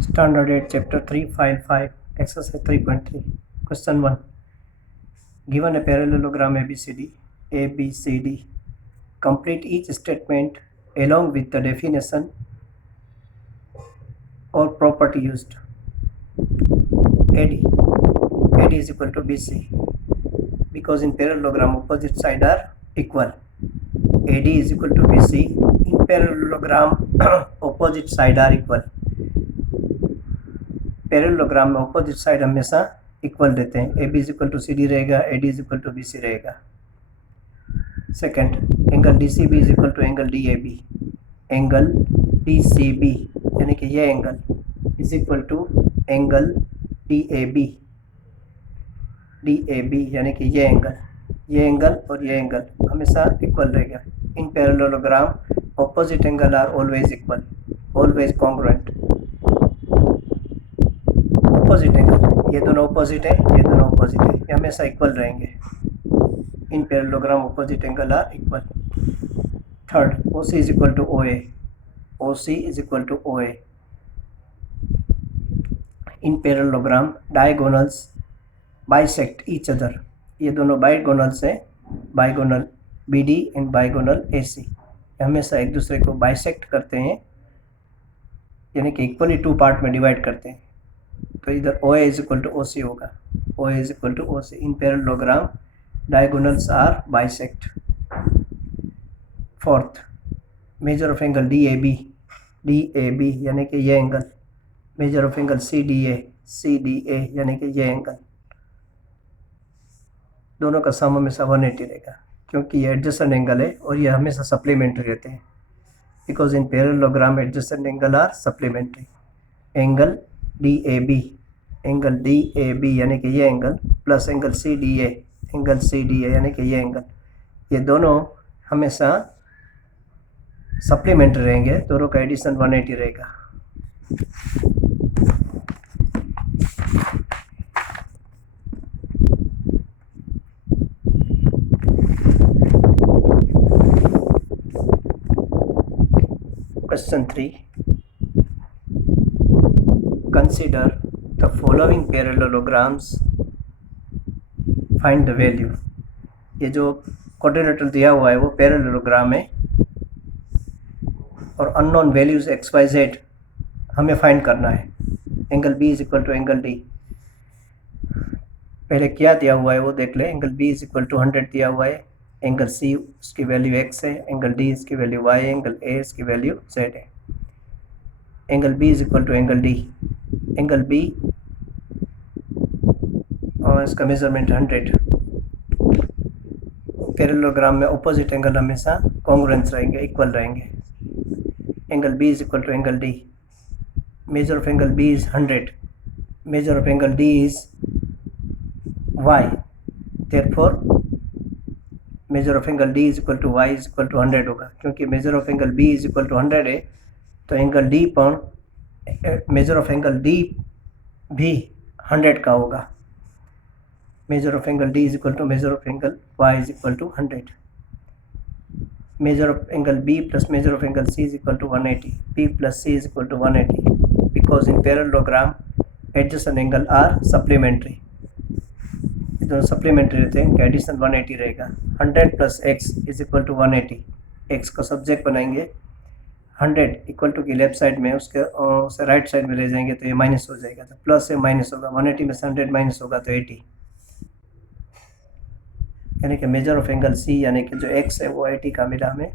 Standard 8, Chapter 3, File 5, Exercise 3.3. Question 1. Given a parallelogram ABCD, complete each statement along with the definition or property used. AD is equal to BC because in parallelogram opposite sides are equal. AD is equal to BC. In parallelogram opposite side are equal. Parallelogram में opposite side हमेशा equal रहते हैं. A B is equal to C D रहेगा, A D is equal to B C रहेगा. Second, angle D C B is equal to angle D A B. Angle D C B यानी कि ये angle is equal to angle D A B. D A B यानी कि ये angle और ये angle हमेशा इक्वल रहेगा. In parallelogram opposite angle are always equal, always congruent. Opposite angle, ये दोनों ऑपोजिट है, ये दोनों ऑपोजिट है, ये हमेशा इक्वल रहेंगे. In parallelogram opposite angle are equal. Third, O C is equal to O A. O C is equal to O A. In parallelogram diagonals bisect each other. ये दोनों बाइगोनल्स हैं, diagonal B D and diagonal A C. ये हमेशा एक दूसरे को bisect करते हैं, यानी कि इक्वली टू पार्ट में डिवाइड करते हैं. तो इधर O A is equal to O C होगा. O A is equal to O C. In parallelogram diagonals are bisect. Fourth, measure of angle D A B यानी कि ये angle. Measure of angle C D A यानी कि ये angle. दोनों का सम हमेशा 180 रहेगा क्योंकि ये एडजेसेंट एंगल है और ये हमेशा सप्लीमेंट्री रहते हैं. Because in parallelogram adjacent angle are supplementary. Angle D A B यानी कि ये angle plus angle C D A यानी कि ये एंगल, ये दोनों हमेशा सप्लीमेंट्री रहेंगे. दोनों का एडिशन 180 रहेगा. Question 3. Consider the following parallelograms. Find the value. ये जो क्वाड्रिलेटरल दिया हुआ है वो पैरेललोग्राम है और unknown values x y z हमें फाइंड करना है. Angle B is equal to angle D. पहले क्या दिया हुआ है वो देख ले. Angle B is equal to 100 दिया हुआ है. एंगल सी उसकी वैल्यू एक्स है, एंगल डी इसकी वैल्यू वाई है, एंगल ए इसकी वैल्यू जेड है. Angle B is equal to angle D. Angle B और इसका मेजरमेंट 100. पैरेललोग्राम में ऑपोजिट एंगल हमेशा कॉन्ग्रुएंस रहेंगे, इक्वल रहेंगे. Angle B is equal to angle D. Measure of angle B is 100. Measure of angle D is y. Therefore measure of angle D is equal to y is equal to 100 होगा. क्योंकि measure of angle B is equal to 100 है तो angle D पर measure of angle D भी 100 का होगा. Measure of angle D is equal to measure of angle y is equal to 100. Measure of angle B plus measure of angle C is equal to 180. B plus C is equal to 180 because in parallelogram adjacent angle are supplementary. दोनों supplementary रहते हैं, इनका addition 180 रहेगा. 100 plus x is equal to 180. X का subject बनाएंगे. 100 equal to की left side में उसे राइट साइड में ले जाएंगे तो ये माइनस हो जाएगा. तो प्लस से माइनस होगा. 180 में से 100 माइनस होगा तो 80. यानी कि मेजर ऑफ एंगल सी यानी कि जो एक्स है वो 80 का मिला हमें.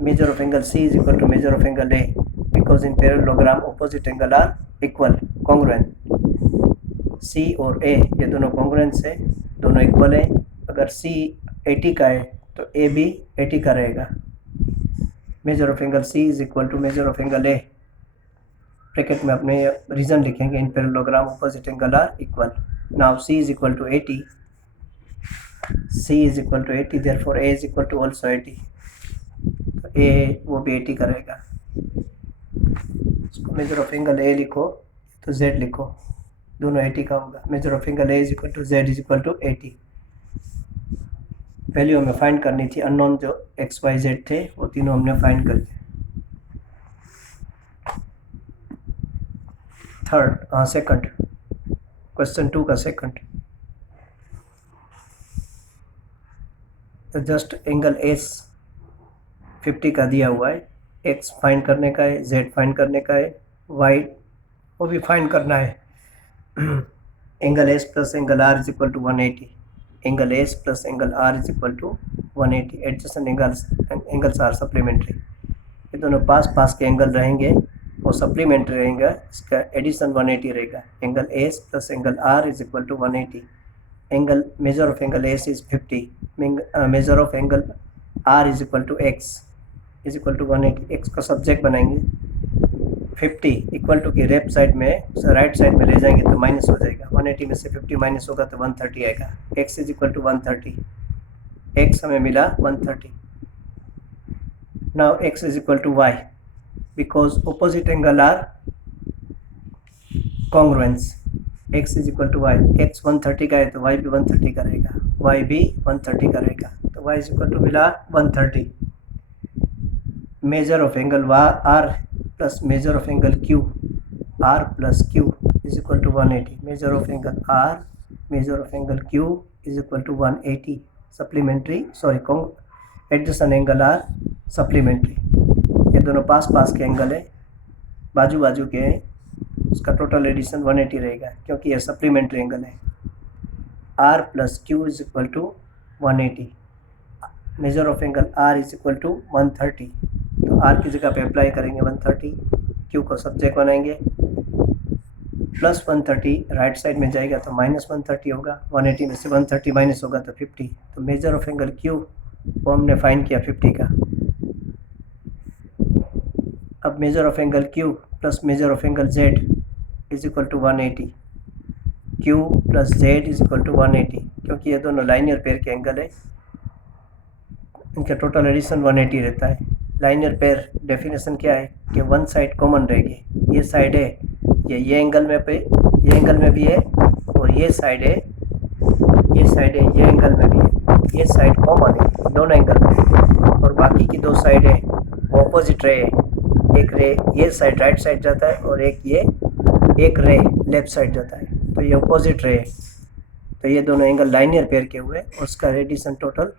Measure of angle C is equal to measure of angle A because in parallelogram opposite angle are equal, congruent. C और ए ये दोनों कॉन्ग्रुएंस है, दोनों इक्वल है. अगर सी 80 का है तो ए भी 80 का रहेगा. Measure of angle C is equal to measure of angle A. Bracket में अपने रीजन लिखेंगे. In parallelogram opposite angle are equal. Now C is equal to 80. C is equal to 80 therefore A is equal to also 80. तो ए वो भी 80 का रहेगा. इसको major of angle ए लिखो तो जेड लिखो, दोनों 80 का होगा. Measure of angle A is equal to Z is equal to 80. Value हमें फाइंड करनी थी. अननोन जो एक्स वाई जेड थे वो तीनों हमने फाइंड कर दिए. सेकंड, क्वेश्चन 2 का सेकंड। तो जस्ट एंगल एस 50 का दिया हुआ है, एक्स फाइंड करने का है, जेड फाइंड करने का है, वाई वो भी फाइंड करना है। Angle S plus angle R is equal to 180, angle S plus angle R is equal to 180। Adjacent angles are supplementary, ये दोनों पास पास के एंगल रहेंगे और सप्लीमेंट्री रहेंगे, इसका एडिशन 180 रहेगा। Angle S plus angle R is equal to 180। Angle measure of angle S is 50, measure of angle R is equal to X is equal to 180। X का subject बनाएंगे, 50 इक्वल टू की left side में right side में ले जाएंगे तो minus हो जाएगा, 180 में से 50 माइनस होगा तो 130 आएगा। X is equal to 130, X हमें मिला 130। Now X is equal to Y, because opposite angle are congruence. x is equal to Y, X 130 का है तो y भी 130 का रहेगा, y भी 130 का रहेगा, तो y इज इक्वल टू मिला 130। Measure of angle r plus measure of angle q, r plus q is equal to 180। Measure of angle r, measure of angle q is equal to 180। Supplementary adjacent angle are supplementary, ये दोनों पास पास के angle है, बाजू बाजू के हैं, उसका total addition 180 रहेगा क्योंकि ये सप्लीमेंट्री एंगल है। r plus Q is equal to 180, measure of angle r is equal to 130, तो r की जगह पे अप्लाई करेंगे 130, q को सब्जेक्ट बनाएंगे, प्लस 130 राइट साइड में जाएगा तो माइनस 130 होगा, 180 में से 130 माइनस होगा तो 50। तो मेजर ऑफ एंगल q वो हमने फाइंड किया 50 का। अब measure of angle q plus measure of angle z is equal to 180, q plus z is equal to 180, क्योंकि ये दोनों लाइनियर पेयर के एंगल है, इनका टोटल एडिशन 180 रहता है। लाइनियर पेयर डेफिनेशन क्या है कि वन साइड कॉमन रहेगी, ये साइड है ये एंगल में पे ये एंगल में भी है, और ये साइड है ये एंगल में भी है, ये साइड कॉमन है दोनों एंगल में, और बाकी की दो साइड है ऑपोजिट रे, एक रे ये साइड राइट साइड जाता है और एक रे लेफ्ट साइड जाता है, तो ये ऑपोजिट रे है। तो ये दोनों एंगल लाइनियर पेयर के हुए, उसका रेडिएशन टोटल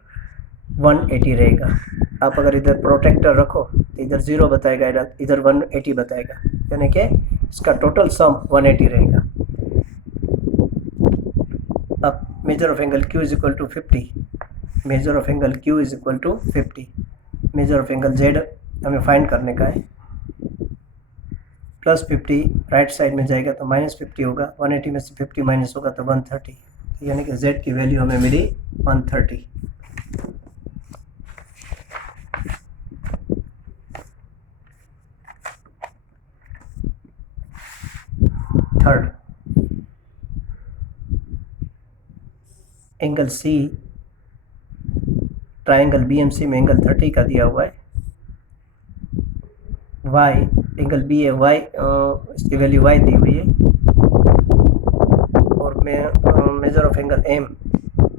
180 रहेगा। आप अगर इधर प्रोटेक्टर रखो तो इधर 0 बताएगा, इधर 180 बताएगा, यानी कि इसका टोटल सम 180 रहेगा। अब measure of angle Q is equal to 50, measure of angle Q is equal to 50, measure of angle Z हमें फाइंड करने का है, प्लस 50 राइट साइड में जाएगा तो माइनस 50 होगा, 180 में से 50 माइनस होगा तो 130, तो यानी कि Z की वैल्यू हमें मिली 130। Third, angle C triangle BMC में एंगल 30 का दिया हुआ है, y एंगल B है, y इसकी वैल्यू y दी हुई है, और मेजर ऑफ एंगल M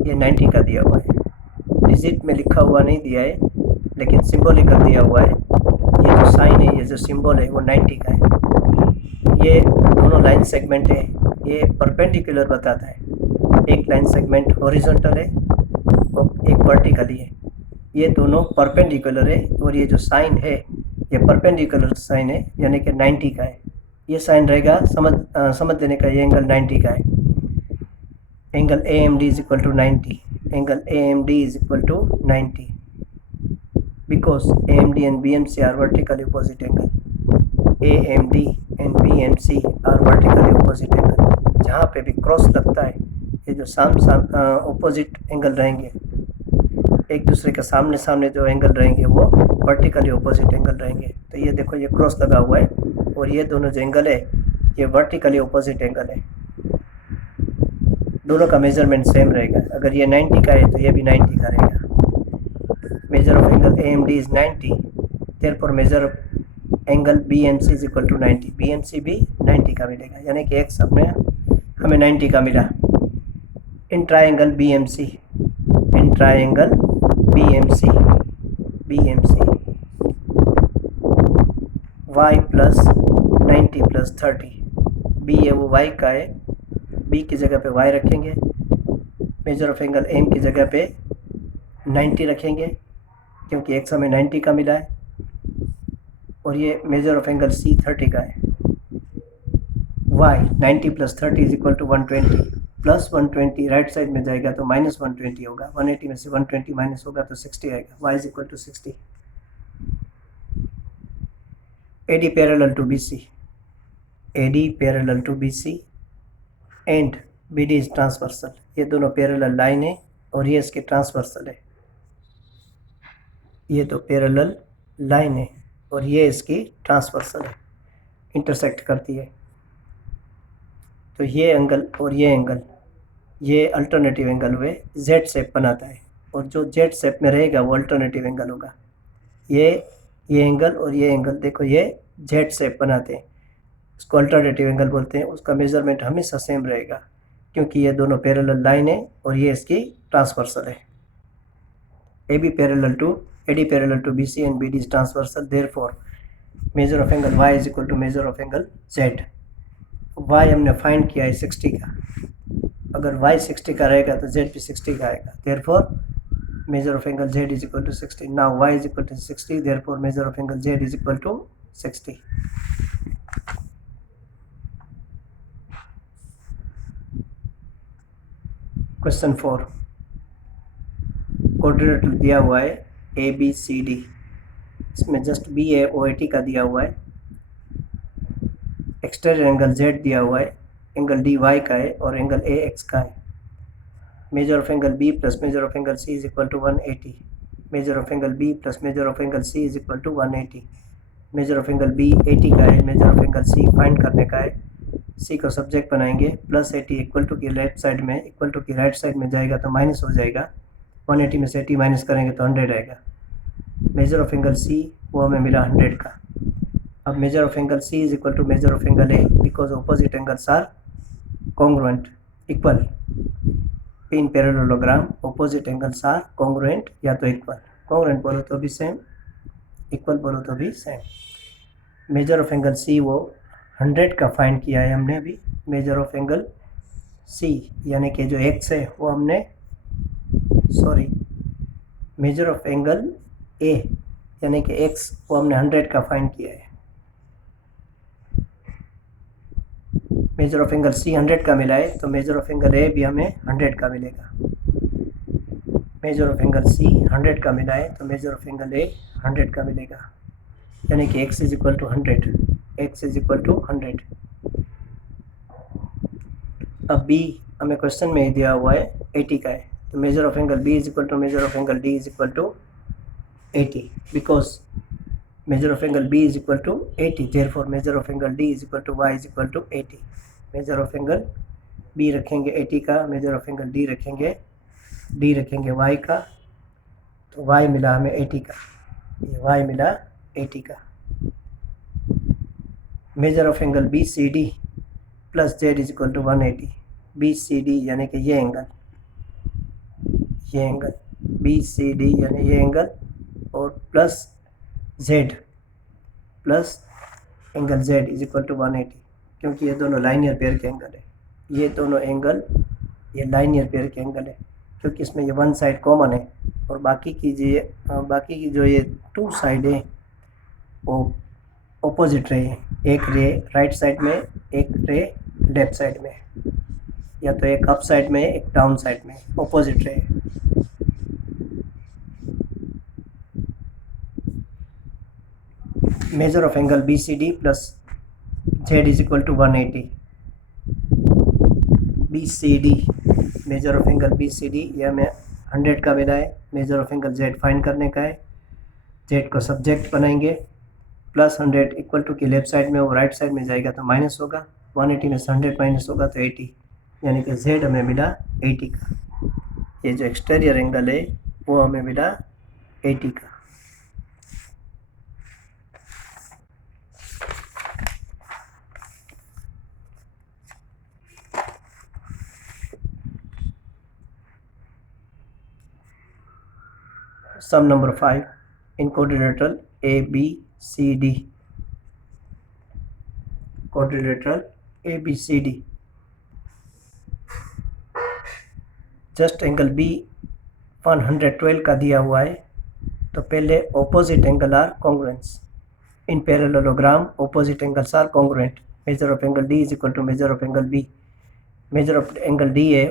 ये 90 का दिया हुआ है। डिजिट में लिखा हुआ नहीं दिया है लेकिन सिंबॉलिकल दिया हुआ है, ये जो साइन है ये जो सिंबल है वो 90 का है। ये दोनों लाइन सेगमेंट है, ये परपेंडिकुलर बताता है, एक लाइन सेगमेंट हॉरिजॉन्टल है और एक वर्टिकली है, ये दोनों परपेंडिकुलर है, और ये जो साइन है ये परपेंडिकुलर साइन है यानी कि 90 का है। ये साइन रहेगा, समझ देने का, ये एंगल 90 का है। Angle AMD is equal to 90, angle AMD is equal to 90 because AMD and BMC are vertically opposite angle, AMD and BMC are vertically opposite angle. जहाँ पे भी क्रॉस लगता है ये जो ऑपोजिट एंगल रहेंगे, एक दूसरे के सामने सामने जो एंगल रहेंगे वो वर्टिकली ऑपोजिट एंगल रहेंगे। तो ये देखो ये क्रॉस लगा हुआ है और ये दोनों जो एंगल है ये वर्टिकली ऑपोजिट एंगल है, दोनों का मेजरमेंट सेम रहेगा। अगर ये 90 का है तो ये भी 90 का रहेगा। Measure of angle AMD is 90, therefore measure of angle BMC is equal to 90, BMC भी 90 का मिलेगा, यानी कि एक्स हमें 90 का मिला। In triangle BMC y plus 90 plus 30 बी है वो y का है, बी की जगह पे y रखेंगे, मेजर ऑफ एंगल एम की जगह पे 90 रखेंगे क्योंकि x हमें 90 का मिला है, और ये मेजर ऑफ एंगल सी 30 का है। y 90 plus 30 is equal to 120, plus 120 right side में जाएगा तो माइनस 120 होगा, 180 में से 120 माइनस होगा तो 60 आएगा, y is equal to 60। AD parallel to BC, AD parallel to BC and BD is transversal, ये दोनों पैरेलल लाइन है और ये इसके ट्रांसवर्सल है, ये तो पैरेलल लाइन है और ये इसकी ट्रांसवर्सल है, इंटरसेक्ट करती है। तो ये एंगल और ये एंगल, ये अल्टरनेटिव एंगल हुए, जेड शेप बनाता है, और जो जेड शेप में रहेगा वो अल्टरनेटिव एंगल होगा। ये एंगल और ये एंगल देखो, ये जेड शेप बनाते हैं, इसको अल्टरनेटिव एंगल बोलते हैं, उसका मेजरमेंट हमेशा सेम रहेगा क्योंकि ये दोनों पैरेलल लाइन है और ये इसकी ट्रांसवर्सल है। AD parallel to BC and BD is transversal, therefore measure of angle y is equal to measure of angle z। y हमने फाइंड किया है 60 का, अगर y 60 का रहेगा तो z भी 60 का आएगा, therefore measure of angle z is equal to 60. Now y is equal to 60, therefore measure of angle z is equal to 60. Question 4, quadrilateral दिया हुआ है ABCD, इसमें जस्ट B है OAT का दिया हुआ है, एक्सटीरियर एंगल Z दिया हुआ है, एंगल D Y का है और एंगल A X का है। Measure of angle B plus measure of angle C is equal to 180, measure of angle B plus measure of angle C is equal to 180, measure of angle B 80 का है, measure of angle C find करने का है, C को subject बनाएंगे, plus 80 equal to की left side में equal to की राइट साइड में जाएगा तो माइनस हो जाएगा, 180 में से 80 माइनस करेंगे तो 100 आएगा। मेजर ऑफ एंगल C वो हमें मिला 100 का। अब measure of angle C is equal to measure of angle A because opposite angles are congruent equal. In parallelogram opposite angles are congruent या तो इक्वल, कॉन्ग्रुएंट बोलो तो भी सेम, इक्वल बोलो तो भी same. Major of angle C वो 100 का फाइंड किया है हमने अभी, मेजर ऑफ एंगल C यानी कि जो x है वो हमने, sorry, major of angle A यानी कि x वो हमने 100 का फाइंड किया है। मेजर ऑफ एंगल C 100 का मिला है तो मेजर ऑफ एंगल A भी हमें 100 का मिलेगा। मेजर ऑफ एंगल C 100 का मिला है तो मेजर ऑफ एंगल A 100 का मिलेगा, यानी कि x is equal to 100, x is equal to 100। अब B हमें क्वेश्चन में ही दिया हुआ है 80 का है, तो measure of angle B is equal to measure of angle D is equal to 80 because measure of angle B is equal to 80, therefore measure of angle D is equal to y is equal to 80। measure of angle B रखेंगे 80 का, measure of angle D रखेंगे y का, तो y मिला हमें 80 का, ये y मिला 80 का। measure of angle BCD plus z is equal to 180, BCD यानी कि ये एंगल BCD यानी ये एंगल और plus z plus angle z is equal to 180, क्योंकि ये दोनों लाइनियर पेयर के एंगल है, ये दोनों एंगल ये लाइनियर पेयर के एंगल है, क्योंकि इसमें ये वन साइड कॉमन है और बाकी की जो ये टू साइड है वो ऑपोजिट रे है, एक रे राइट साइड में एक रे लेफ्ट साइड में, या तो एक अप साइड में एक डाउन साइड में, ऑपोजिट रे। measure of angle BCD plus Z is equal to 180, BCD measure of angle BCD यह हमें 100 का मिला है, measure of angle Z find करने का है, Z को सब्जेक्ट बनाएंगे, प्लस 100 इक्वल टू की लेफ्ट साइड में वो राइट साइड में जाएगा तो माइनस होगा, 180 में से 100 माइनस होगा तो 80, यानी कि Z हमें मिला 80 का। ये जो एक्सटीरियर एंगल है वो हमें मिला 80 का। Sum number 5 in quadrilateral ABCD, quadrilateral ABCD। Just angle B 112 का दिया हुआ है, तो पहले opposite angle are congruence. In parallelogram opposite angles are congruent. Measure of angle D is equal to measure of angle B. Measure of angle D है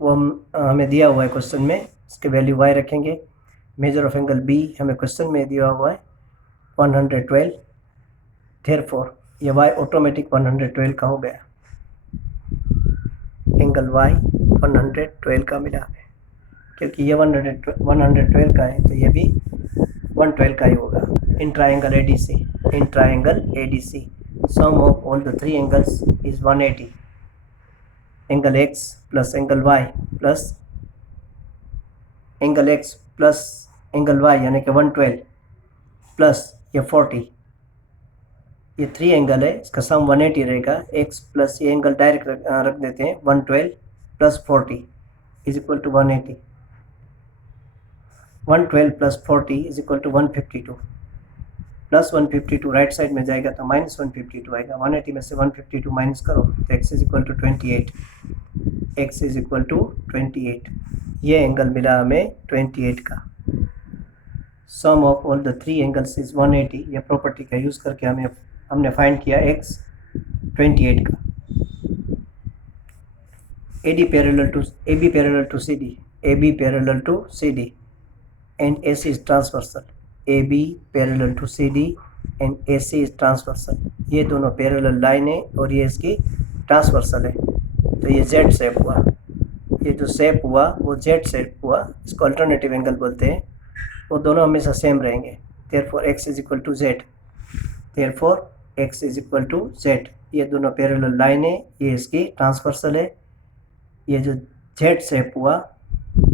वो हमें दिया हुआ है क्वेश्चन में, इसके वैल्यू y रखेंगे। मेजर ऑफ एंगल बी हमें क्वेश्चन में दिया हुआ है 112, देयरफॉर ये y ऑटोमेटिक 112 का हो गया। एंगल y 112 का मिला हमें, क्योंकि ये 112 का है तो ये भी 112 का ही होगा। In triangle ADC, in triangle ADC sum of all the three angles is 180। Angle x plus angle y plus angle x plus angle y यानी कि 112 प्लस ये 40, ये थ्री एंगल है, इसका सम 180 रहेगा। x प्लस ये एंगल डायरेक्ट रख देते हैं, 112 plus 40 is equal to 180। 112 plus 40 is equal to 152। Plus 152 right side में जाएगा तो माइनस 152 आएगा। 180 में से 152 माइनस करो तो x is equal to 28। x is equal to 28। ये एंगल मिला हमें 28 का। Sum of all the three angles is 180। ये प्रॉपर्टी का यूज़ करके हमने फाइंड किया x 28 का। AB parallel to CD, AB parallel to CD and AC is transversal। AB parallel to CD and AC is transversal। ये दोनों parallel line है और ये इसकी ट्रांसवर्सल है, तो ये Z शेप हुआ। ये जो शेप हुआ वो Z शेप हुआ, इसको अल्टरनेटिव एंगल बोलते हैं। वो दोनों हमेशा सेम रहेंगे। Therefore x is equal to Z। Therefore x is equal to Z। ये दोनों पैरेलल लाइन है, ये इसकी ट्रांसवर्सल है। ये जो Z शेप हुआ,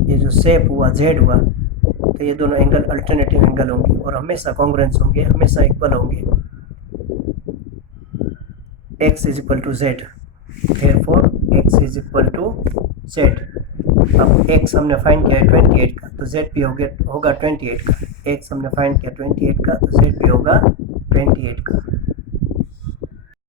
ये जो शेप हुआ Z हुआ, तो ये दोनों एंगल अल्टरनेटिव एंगल होंगे और हमेशा कॉन्ग्रुएंस होंगे, हमेशा इक्वल होंगे। x is equal to Z। Therefore x is equal to Z। अब x हमने फाइंड किया है 28 का, तो Z भी होगा 28 का। x हमने फाइंड किया 28 का, तो Z भी होगा 28 का।